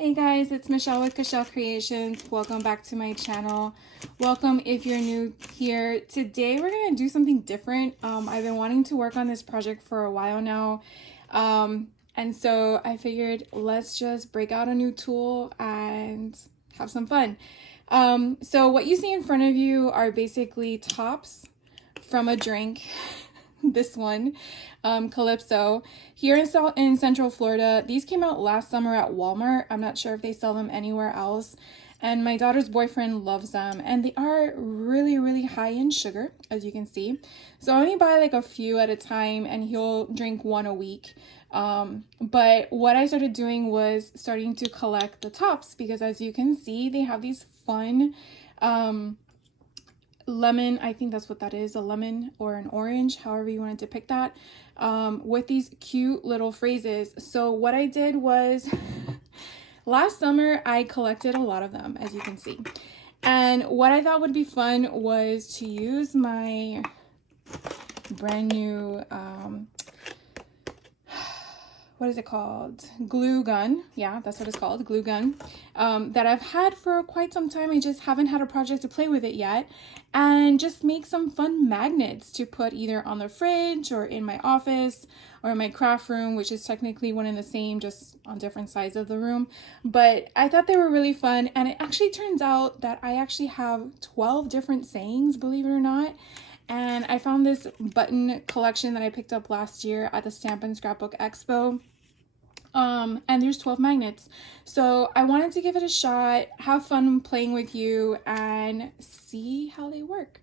Hey guys, it's Michelle with Cashelle Creations. Welcome back to my channel. Welcome if you're new here. Today we're going to do something different. I've been wanting to work on this project for a while now. And so I figured let's just break out a new tool and have some fun. So what you see in front of you are basically tops from a drink. This one, Calypso, here in Central Florida. These came out last summer at Walmart. I'm not sure if they sell them anywhere else. And my daughter's boyfriend loves them. And they are really, really high in sugar, as you can see. So I only buy like a few at a time and he'll drink one a week. But what I started doing was starting to collect the tops because as you can see, they have these fun, lemon, I think that's what that is, a lemon or an orange, however you want to depict that, with these cute little phrases. So what I did was last summer I collected a lot of them, as you can see, and what I thought would be fun was to use my brand new what is it called? Glue gun. Yeah, that's what it's called, glue gun, that I've had for quite some time. I just haven't had a project to play with it yet, and just make some fun magnets to put either on the fridge or in my office or in my craft room, which is technically one and the same, just on different sides of the room. But I thought they were really fun, and it actually turns out that I actually have 12 different sayings, believe it or not. And I found this button collection that I picked up last year at the Stampin' Scrapbook Expo. And there's 12 magnets. So I wanted to give it a shot, have fun playing with you, and see how they work.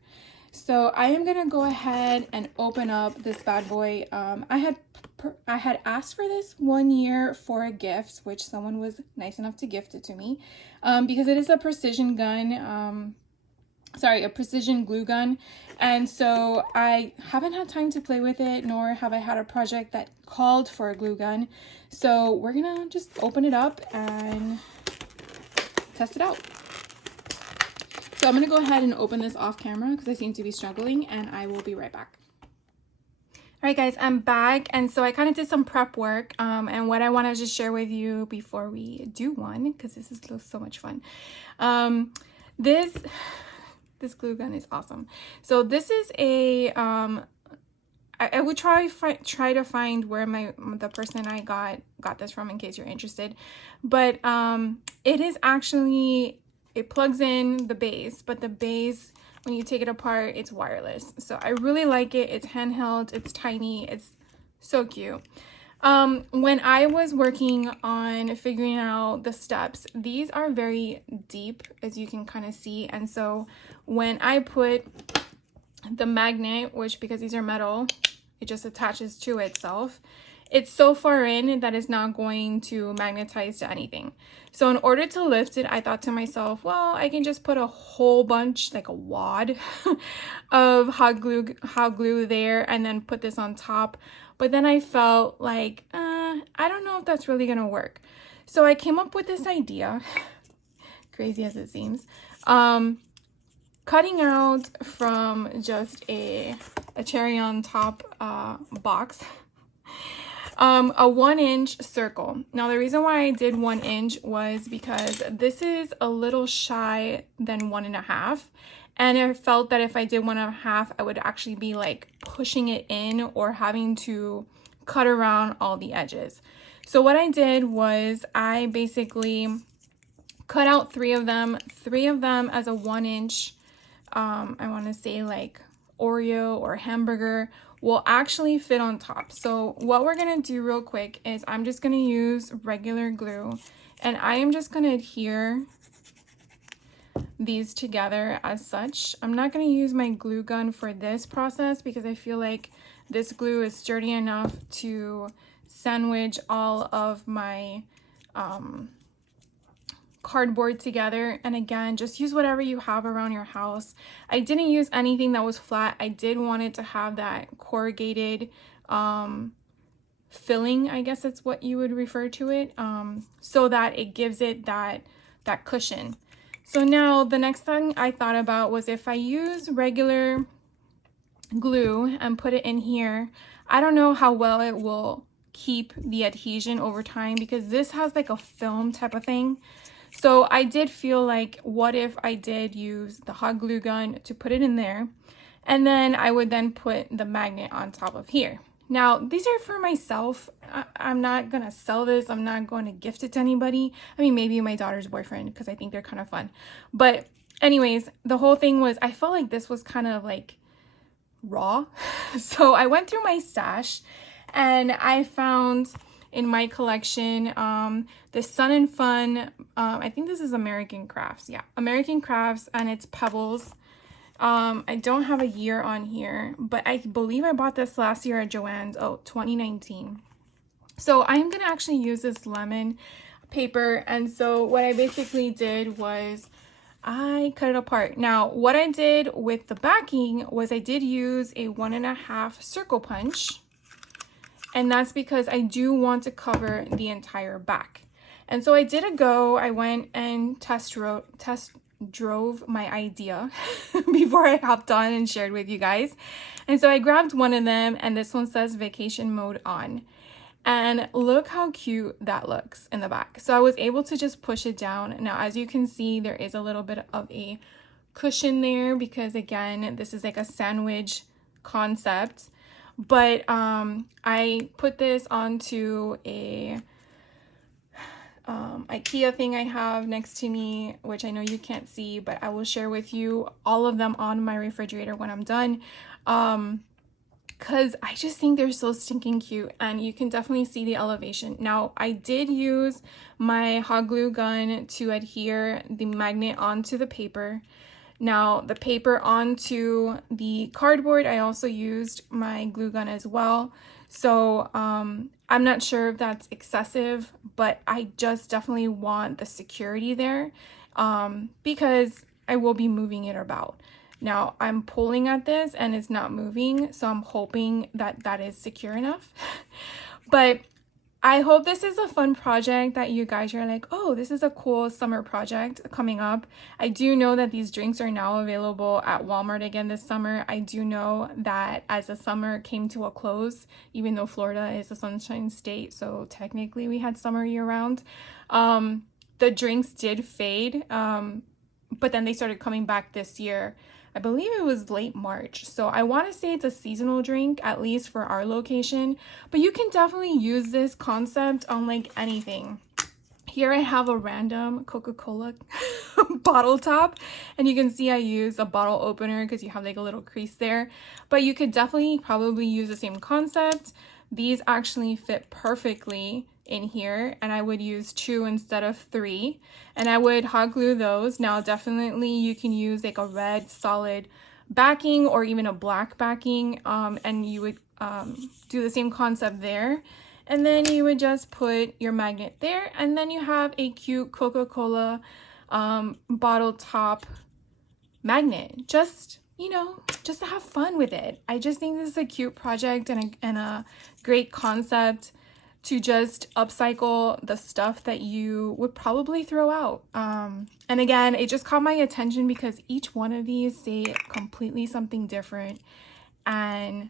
So I am going to go ahead and open up this bad boy. I had asked for this one year for a gift, which someone was nice enough to gift it to me, because it is a precision gun. A precision glue gun, and so I haven't had time to play with it, nor have I had a project that called for a glue gun. So we're gonna just open it up and test it out. So I'm gonna go ahead and open this off camera because I seem to be struggling, and I will be right back. All right guys, I'm back, and so I kind of did some prep work, and what I want to just share with you before we do one, because this is so much fun. This glue gun is awesome. So this is a I would try to find where the person I got this from in case you're interested. But it is actually, it plugs in the base, but the base, when you take it apart, it's wireless. So I really like it. It's handheld, it's tiny, it's so cute. When I was working on figuring out the steps, these are very deep, as you can kind of see. And so when I put the magnet, which because these are metal, it just attaches to itself, it's so far in that it's not going to magnetize to anything. So in order to lift it, I thought to myself, well, I can just put a whole bunch, like a wad of hot glue there, and then put this on top. But then I felt like, I don't know if that's really gonna work. So I came up with this idea, crazy as it seems, cutting out from just a cherry on top box, a 1-inch circle. Now the reason why I did 1 inch was because this is a little shy than 1.5. And I felt that if I did 1.5, I would actually be like pushing it in or having to cut around all the edges. So what I did was I basically cut out 3 of them as a 1-inch, I want to say like Oreo or hamburger, will actually fit on top. So what we're going to do real quick is I'm just going to use regular glue, and I am just going to adhere these together as such. I'm not going to use my glue gun for this process because I feel like this glue is sturdy enough to sandwich all of my cardboard together. And again, just use whatever you have around your house. I didn't use anything that was flat. I did want it to have that corrugated filling, I guess that's what you would refer to it, so that it gives it that cushion. So now the next thing I thought about was if I use regular glue and put it in here, I don't know how well it will keep the adhesion over time, because this has like a film type of thing. So I did feel like, what if I did use the hot glue gun to put it in there, and then I would then put the magnet on top of here. Now, these are for myself. I'm not gonna sell this. I'm not going to gift it to anybody. I mean, maybe my daughter's boyfriend, because I think they're kind of fun. But anyways, the whole thing was, I felt like this was kind of like raw. So I went through my stash and I found in my collection the Sun and Fun, I think this is American Crafts. Yeah, American Crafts, and it's pebbles. I don't have a year on here, but I believe I bought this last year at Joann's. Oh, 2019. So I am gonna actually use this lemon paper, and so what I basically did was I cut it apart. Now, what I did with the backing was I did use a 1.5 circle punch, and that's because I do want to cover the entire back. And so I did a go. I went and test drove my idea before I hopped on and shared with you guys. And so I grabbed one of them, and this one says vacation mode on. And look how cute that looks in the back. So I was able to just push it down. Now, as you can see, there is a little bit of a cushion there because, again, this is like a sandwich concept. But I put this onto a IKEA thing I have next to me, which I know you can't see, but I will share with you all of them on my refrigerator when I'm done. Because I just think they're so stinking cute, and you can definitely see the elevation. Now, I did use my hot glue gun to adhere the magnet onto the paper. Now, the paper onto the cardboard, I also used my glue gun as well. So I'm not sure if that's excessive, but I just definitely want the security there because I will be moving it about. Now, I'm pulling at this and it's not moving, so I'm hoping that that is secure enough. But I hope this is a fun project that you guys are like, oh, this is a cool summer project coming up. I do know that these drinks are now available at Walmart again this summer. I do know that as the summer came to a close, even though Florida is a sunshine state, so technically we had summer year round, the drinks did fade, but then they started coming back this year. I believe it was late March. So I want to say it's a seasonal drink, at least for our location. But you can definitely use this concept on like anything. Here I have a random Coca-Cola bottle top. And you can see I use a bottle opener because you have like a little crease there. But you could definitely probably use the same concept. These actually fit perfectly in here, and I would use 2 instead of 3, and I would hot glue those. Now definitely you can use like a red solid backing or even a black backing, and you would do the same concept there, and then you would just put your magnet there, and then you have a cute Coca-Cola bottle top magnet, just, you know, just to have fun with it. I just think this is a cute project and a great concept to just upcycle the stuff that you would probably throw out. And again, it just caught my attention because each one of these say completely something different. And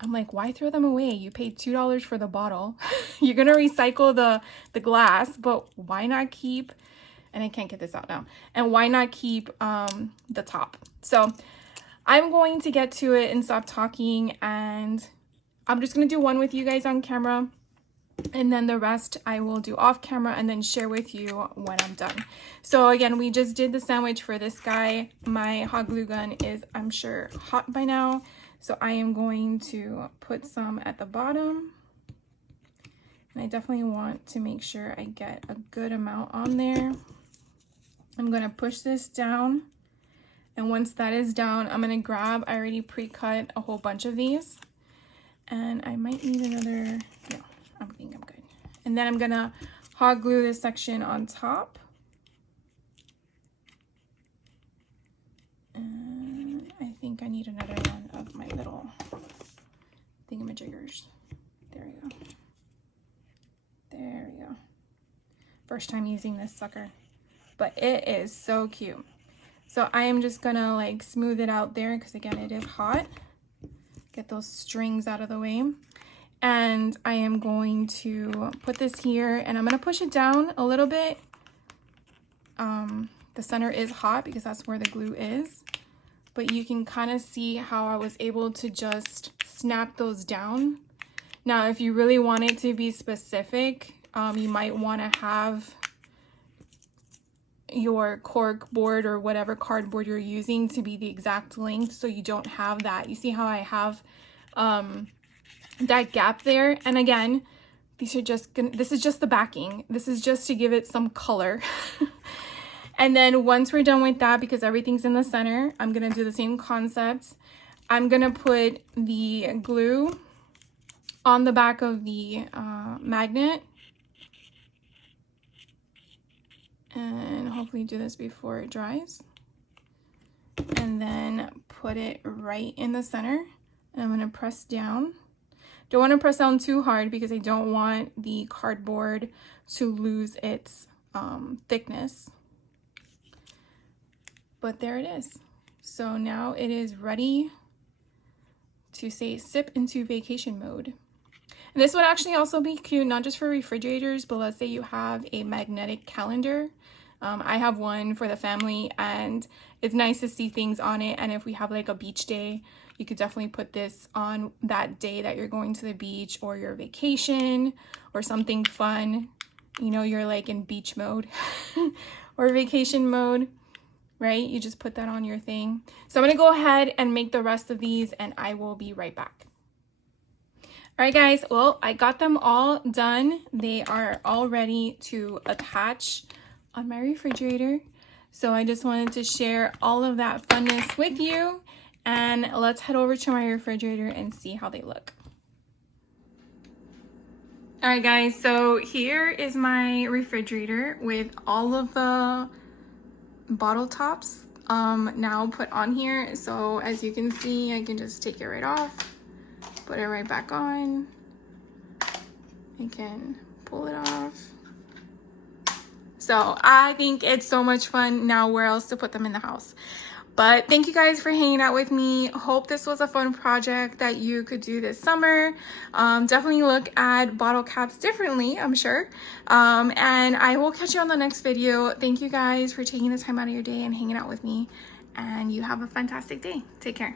I'm like, why throw them away? You paid $2 for the bottle. You're gonna recycle the glass, but why not keep, and I can't get this out now, and why not keep the top? So I'm going to get to it and stop talking, and I'm just gonna do one with you guys on camera, and then the rest I will do off camera and then share with you when I'm done. So again, we just did the sandwich for this guy. My hot glue gun is, I'm sure, hot by now. So I am going to put some at the bottom. And I definitely want to make sure I get a good amount on there. I'm gonna push this down. And once that is down, I'm gonna grab, I already pre-cut a whole bunch of these. And I might need another, no. I think I'm good. And then I'm gonna hot glue this section on top. And I think I need another one of my little thingamajiggers. There we go. There we go. First time using this sucker, but it is so cute. So I am just gonna like smooth it out there because again, it is hot. Get those strings out of the way. And I am going to put this here and I'm going to push it down a little bit. The center is hot because that's where the glue is. But you can kind of see how I was able to just snap those down. Now, if you really want it to be specific, you might want to have your cork board or whatever cardboard you're using to be the exact length so you don't have that. You see how I have that gap there? And again, this is just the backing. This is just to give it some color. And then once we're done with that, because everything's in the center, I'm gonna do the same concept. I'm gonna put the glue on the back of the magnet. And hopefully do this before it dries. And then put it right in the center. And I'm gonna press down. Don't wanna press down too hard because I don't want the cardboard to lose its thickness. But there it is. So now it is ready to say sip into vacation mode. And this would actually also be cute, not just for refrigerators, but let's say you have a magnetic calendar. I have one for the family and it's nice to see things on it. And if we have like a beach day, you could definitely put this on that day that you're going to the beach or your vacation or something fun. You know, you're like in beach mode or vacation mode. Right? You just put that on your thing. So I'm going to go ahead and make the rest of these and I will be right back. All right, guys. Well, I got them all done. They are all ready to attach on my refrigerator. So I just wanted to share all of that funness with you. And let's head over to my refrigerator and see how they look. All right, guys. So here is my refrigerator with all of the bottle tops now put on here. So as you can see, I can just take it right off, put it right back on. I can pull it off. So I think it's so much fun now where else to put them in the house. But thank you guys for hanging out with me. Hope this was a fun project that you could do this summer. Definitely look at bottle caps differently, I'm sure. And I will catch you on the next video. Thank you guys for taking the time out of your day and hanging out with me. And you have a fantastic day. Take care.